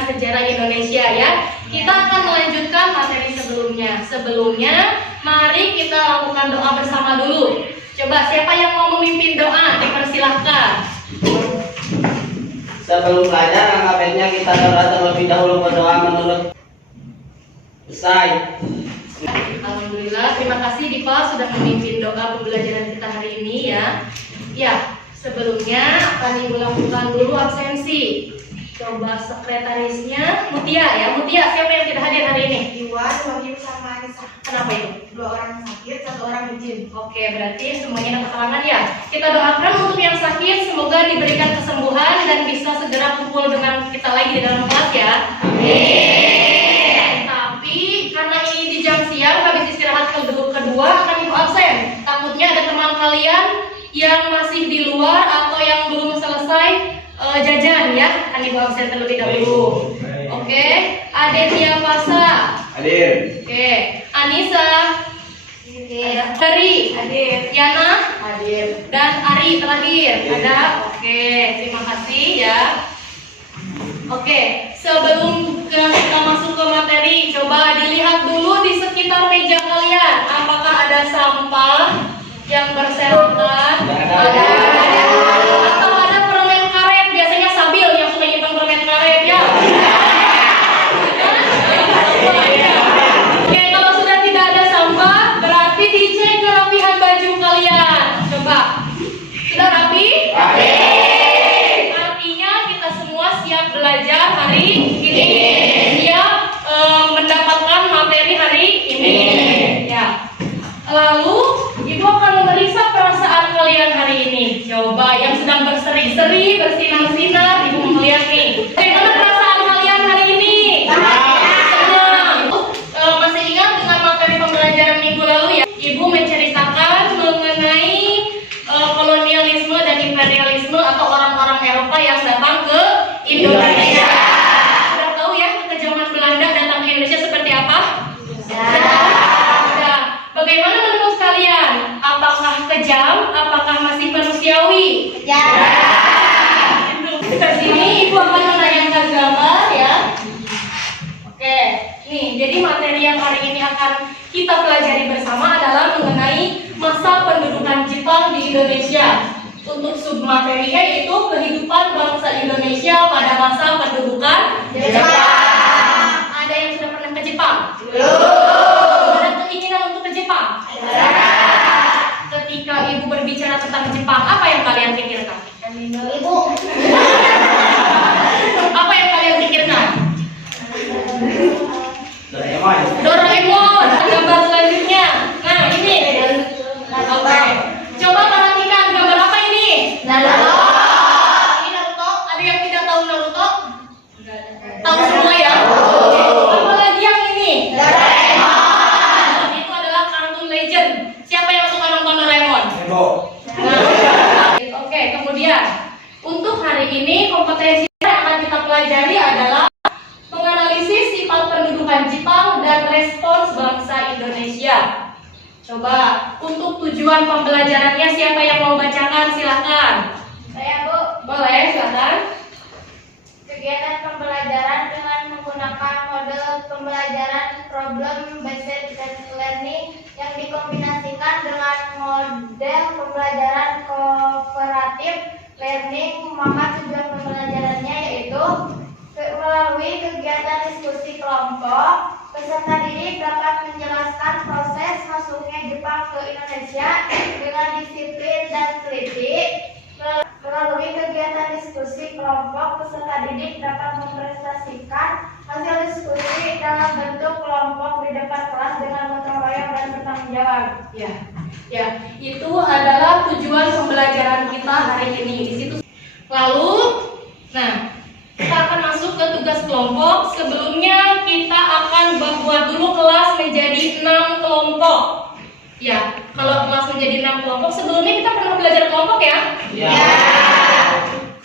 pembelajaran sejarah Indonesia ya. Kita akan melanjutkan materi sebelumnya. Sebelumnya, mari kita lakukan doa bersama dulu. Coba siapa yang mau memimpin doa? Dipersilahkan. Sebelum belajar, langkah baiknya kita doa terlebih dahulu, berdoa menurut selesai. Alhamdulillah, terima kasih Dipa sudah memimpin doa pembelajaran kita hari ini ya. Ya, sebelumnya akan Ibu lakukan dulu absensi. Coba sekretarisnya Mutia ya. Mutia, siapa yang tidak hadir hari ini? Iwan, Wahyu, sama Anissa. Kenapa itu? 2 orang sakit, 1 orang izin. Oke, berarti semuanya dapat halangan ya. Kita doakan untuk yang sakit semoga diberikan kesembuhan dan bisa segera kumpul dengan kita lagi di dalam kelas ya. Amin. Tapi karena ini di jam siang habis istirahat kedua akan Ibu absen. Takutnya ada teman kalian yang masih di luar atau yang belum selesai jajan ya. Akan Ibu absen terlebih dahulu. Oke, Adelia Fasa. Hadir. Oke, Anissa. Dari Hadir. Yana Hadir. dan Ari terakhir ada. Oke, terima kasih ya. Oke, sebelum kita masuk ke materi, coba dilihat dulu di sekitar meja kalian. Apakah ada sampah yang berserakan? Ada. Atau ada permen karet? Biasanya Sabil yang suka nyimpan permen karet ya. Oke, kalau sudah tidak ada sampah, berarti dicek kerapihan baju kalian. Coba, sudah rapi? Rapi. Artinya kita semua siap belajar hari ini. Siap mendapatkan materi hari ini. Ya. Lalu, Ibu akan memeriksa perasaan kalian hari ini. Coba yang sedang berseri-seri, bersinar-sinar, Ibu mau lihat nih. Bagaimana perasaan kalian hari ini? Masih ingat dengan materi pembelajaran minggu lalu ya? Ibu menceritakan mengenai kolonialisme dan imperialisme atau orang-orang Eropa yang datang ke Indonesia. Sudah tahu ya kekejaman Belanda datang ke Indonesia seperti apa? Sudah. Bagaimana menurut kalian? Apakah kejam? Apakah masih manusiawi? Ya. Di sini Ibu akan menayangkan gambar ya. Oke, nih jadi materi yang hari ini akan kita pelajari bersama adalah mengenai masa pendudukan Jepang di Indonesia. Untuk submaterinya yaitu kehidupan bangsa Indonesia pada masa pendudukan Jepang. Ada yang sudah pernah ke Jepang? Belum. Ada keinginan untuk ke Jepang? Ada. Ketika Ibu berbicara tentang Jepang, apa yang kalian pikirkan? Ibu. Apa yang kalian pikirkan? Doraemon. Doraemon. Gambar selanjutnya. Nah, ini. Oke. Coba perhatikan gambar apa ini? Naruto. Ini Naruto. Ada yang tidak tahu Naruto? Tahu semua ya? Apa lagi yang ini? Doraemon. Itu adalah kartun legend. Siapa yang suka nonton Doraemon? Ibu. Nah, oke, kemudian untuk hari ini kompetensi yang akan kita pelajari adalah menganalisis sifat pendudukan Jepang dan respons bangsa Indonesia. Coba untuk tujuan pembelajarannya siapa yang mau bacakan silahkan. Saya, Bu. Boleh silahkan. Kegiatan pembelajaran dengan menggunakan model pembelajaran problem based learning yang dikombinasikan dengan model pembelajaran cooperative learning, maka tujuan pembelajarannya yaitu melalui kegiatan diskusi kelompok, peserta didik dapat menjelaskan proses masuknya Jepang ke Indonesia dengan disiplin dan teliti. Melalui kegiatan diskusi kelompok, peserta didik dapat mempresentasikan hasil diskusi dalam bentuk kelompok di depan kelas dengan gotong royong dan bertanggung jawab. Ya, itu adalah tujuan pembelajaran kita hari ini di situ. Lalu, nah, kita akan masuk ke tugas kelompok. Sebelumnya kita akan buat dulu kelas menjadi 6 kelompok. Ya, kalau kelas menjadi 6 kelompok, sebelumnya kita pernah belajar kelompok ya? Ya.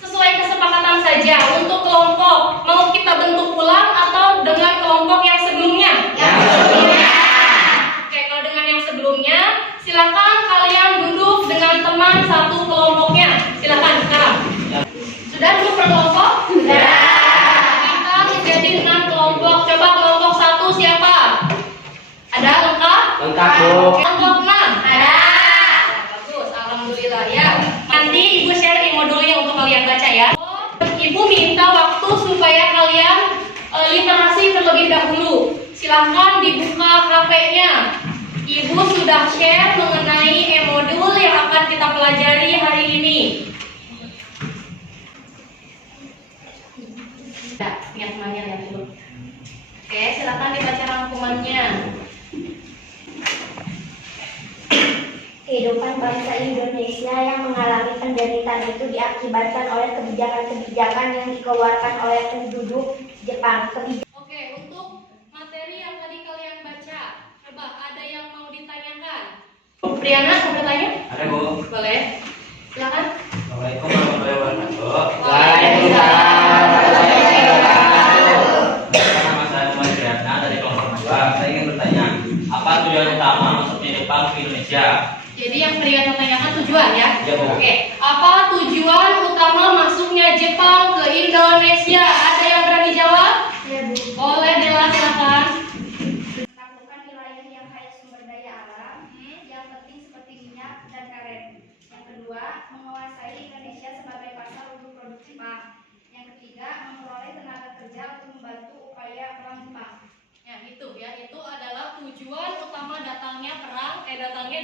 Sesuai kesepakatan saja untuk kelompok. Mau kita bentuk ulang atau dengan kelompok yang sebelumnya? Yang sebelumnya. Oke, kalau dengan yang sebelumnya, silakan kalian duduk dengan teman satu kelompoknya. Silakan sekarang. Sudah duduk per kelompok? Sudah. Kita silahkan dibuka HP-nya. Ibu sudah share mengenai e-modul yang akan kita pelajari hari ini. Lihat semuanya, lihat dulu. Oke, silakan dibaca rangkumannya. Kehidupan bangsa Indonesia yang mengalami penderitaan itu diakibatkan oleh kebijakan-kebijakan yang dikeluarkan oleh penduduk Jepang. Oke, untuk materi yang tadi kalian baca, coba ada yang mau ditanyakan? Priana, mau bertanya? Ada, Bu. Boleh. Silakan. Assalamualaikum warahmatullahi wabarakatuh. Waalaikumsalam. Nama saya Muhammad Priana dari kelompok 2. Saya ingin bertanya, apa tujuan utama masuknya Jepang ke Indonesia? Jadi yang Priana tanyakan tujuan ya? Iya, Bu. Oke, apa tujuan utama masuknya Jepang ke Indonesia? Ada yang berani jawab? Ya, Bu. Boleh, Dela, silakan. Menaklukkan wilayah yang kaya sumber daya alam, yang penting seperti minyak dan karet. Yang kedua, menguasai Indonesia sebagai pasar untuk produk Jepang. Yang ketiga, memperoleh tenaga kerja untuk membantu upaya perang Jepang. Ya, itu adalah tujuan utama datangnya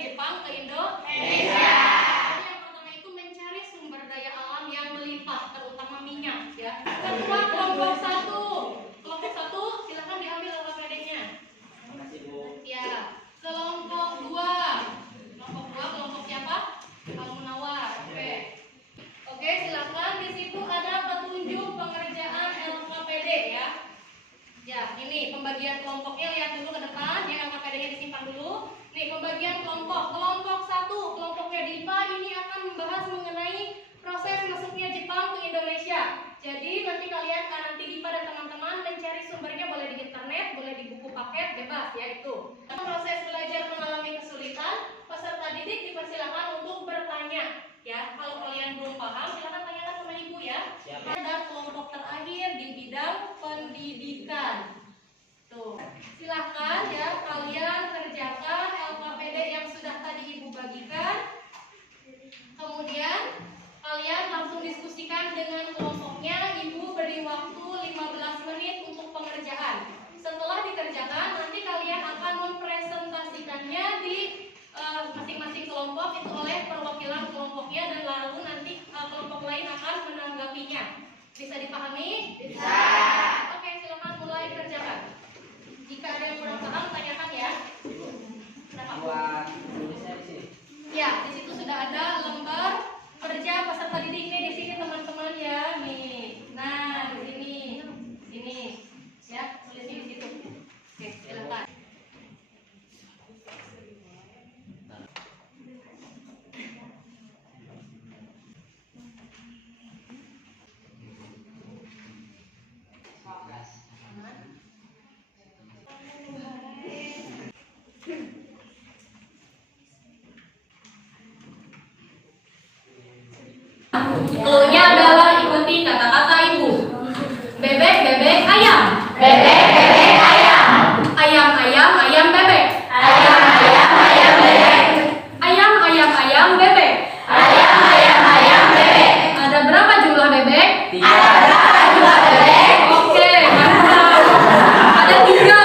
Jepang ke Indonesia. Jadi yang pertama itu mencari sumber daya alam yang melimpah, terutama minyak ya. Kedua, kelompok satu, silakan diambil LKPD-nya. Terima kasih, Bu. Ya, kelompok dua, kelompok siapa? Kang Munawar. Oke, silakan. Di situ ada petunjuk pengerjaan LKPD ya. Ya, ini pembagian kelompoknya, lihat dulu ke depan ya, LKPD-nya disimpan dulu. Nih, pembagian kelompok. Kelompok 1, kelompoknya DIPA ini akan membahas mengenai proses masuknya Jepang ke Indonesia. Jadi nanti kalian nanti DIPA dan teman-teman mencari sumbernya boleh di internet, boleh di buku paket, bebas ya itu. Proses belajar mengalami kesulitan, peserta didik dipersilakan untuk bertanya. Ya, kalau kalian belum paham, silakan tanyakan sama ibu ya. Siap. Ada kelompok terakhir di bidang pendidikan. Tuh, silahkan ya kalian kerjakan LKPD yang sudah tadi ibu bagikan. Kemudian kalian langsung diskusikan dengan kelompoknya. Ibu beri waktu 15 menit untuk pengerjaan. Setelah dikerjakan, nanti kalian akan mempresentasikannya di masing-masing kelompok itu oleh perwakilan kelompoknya, dan lalu nanti kelompok lain akan menanggapinya. Bisa dipahami? Bisa. Oke, silakan mulai kerjakan. Jika ada yang kurang paham, tanyakan ya. Kenapa? Buat Indonesia di sini. Ya, di situ sudah ada lembar kerja peserta didik nih, di sini teman-teman ya. Nih. Nah, di sini. Ya, tulis di situ. Oke, silakan. Cluenya adalah ikuti kata-kata ibu. Bebek, bebek, ayam. Bebek, bebek, ayam. Ayam, ayam, ayam, bebek. Ayam, ayam, ayam, bebek. Ayam, ayam, ayam, bebek. Ayam, ayam, ayam, bebek. Ada berapa jumlah bebek? Ada berapa jumlah bebek? Oke, mantap. Ada 3.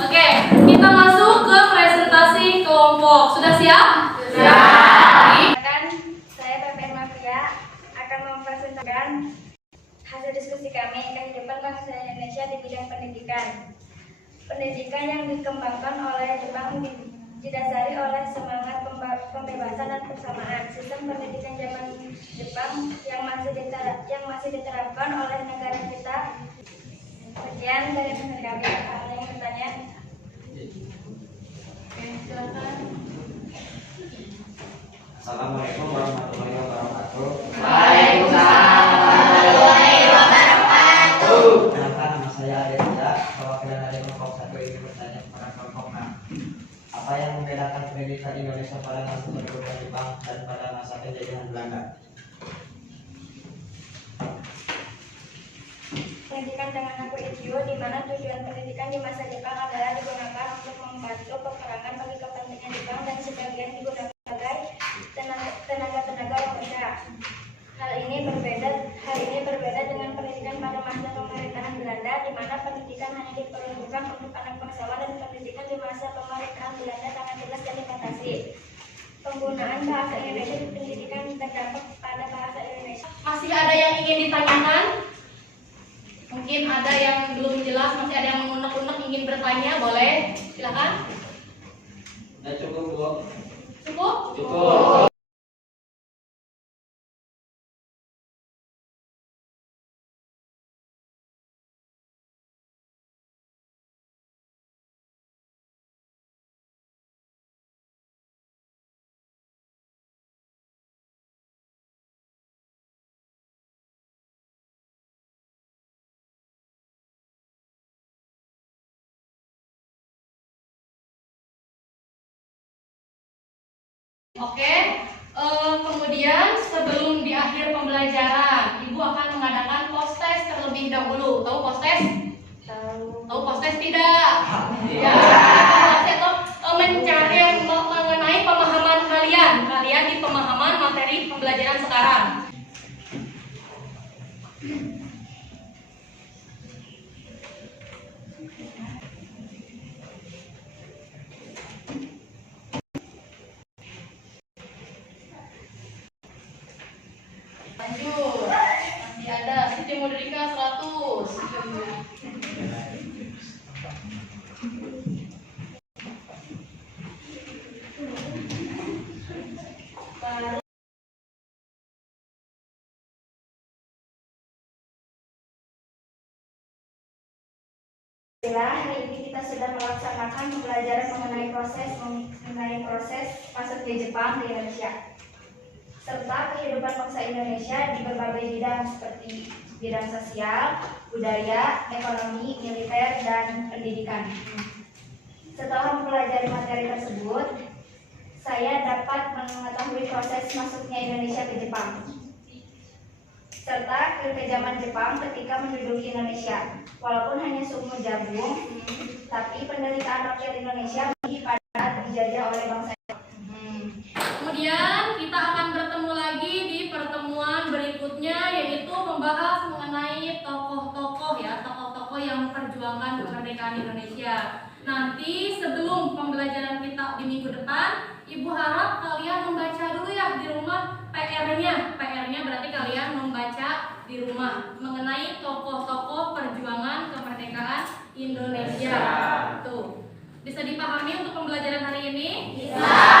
Oke, kita masuk ke presentasi kelompok. Sudah siap? Sudah. Saya PPN Mafia akan mempresentasikan hasil diskusi kami kehidupan bangsa Indonesia di bidang pendidikan. Pendidikan yang dikembangkan oleh Jepang didasari oleh semangat pembebasan dan persamaan. Sistem pendidikan zaman Jepang yang masih diterapkan oleh negara kita. Sekian dari kami. Ada yang bertanya? Oke, silakan. Assalamualaikum warahmatullahi wabarakatuh. Waalaikumsalam warahmatullahi wabarakatuh. Kenalkan, nama saya Aditya, perwakilan dari kelompok 1 ini bertanya kepada kelompok 6. Apa yang membedakan pendidikan Indonesia pada masa pendudukan Jepang dan pada masa penjajahan Belanda? Pendidikan dengan aku IQ, di mana tujuan pendidikan di masa Jepang adalah digunakan untuk membantu peperangan bagi kepentingan Jepang dan sebagian digunakan sebagai tenaga kerja. Hal ini berbeda dengan pendidikan pendidikan pada masa pemerintahan Belanda, di mana pendidikan hanya diperuntukkan untuk anak bangsawan dan pendidikan di masa pemerintahan Belanda sangat jelas dan dibatasi. Penggunaan bahasa Indonesia di pendidikan berdampak pada bahasa Indonesia. Masih ada yang ingin ditanyakan? Mungkin ada yang belum jelas, masih ada yang mengunek-unek ingin bertanya, boleh? Silakan. Udah cukup, Bu. Cukup? Cukup. Oke, kemudian sebelum di akhir pembelajaran, Ibu akan mengadakan post test terlebih dahulu. Tahu post test? Tahu post test tidak? Ya. Atau mencari mengenai pemahaman kalian di pemahaman materi pembelajaran sekarang. Lanjut, masih ada Siti Mudrika 100. Baru Hari ini kita sudah melaksanakan pembelajaran mengenai proses masuknya Jepang ke Indonesia, serta kehidupan bangsa Indonesia di berbagai bidang seperti bidang sosial, budaya, ekonomi, militer, dan pendidikan. Setelah mempelajari materi tersebut, saya dapat mengetahui proses masuknya Indonesia ke Jepang, serta kekejaman Jepang ketika menduduki Indonesia. Walaupun hanya sumur jabung, tapi penderitaan rakyat Indonesia pada dijajah oleh bangsa. Kemudian kita akan bertemu lagi di pertemuan berikutnya, yaitu membahas mengenai tokoh-tokoh yang memperjuangkan kemerdekaan Indonesia. Nanti sebelum pembelajaran kita di minggu depan, Ibu harap kalian membaca dulu ya di rumah PR-nya. PR-nya berarti kalian membaca di rumah mengenai tokoh-tokoh perjuangan kemerdekaan Indonesia. Tuh. Bisa dipahami untuk pembelajaran hari ini? Bisa.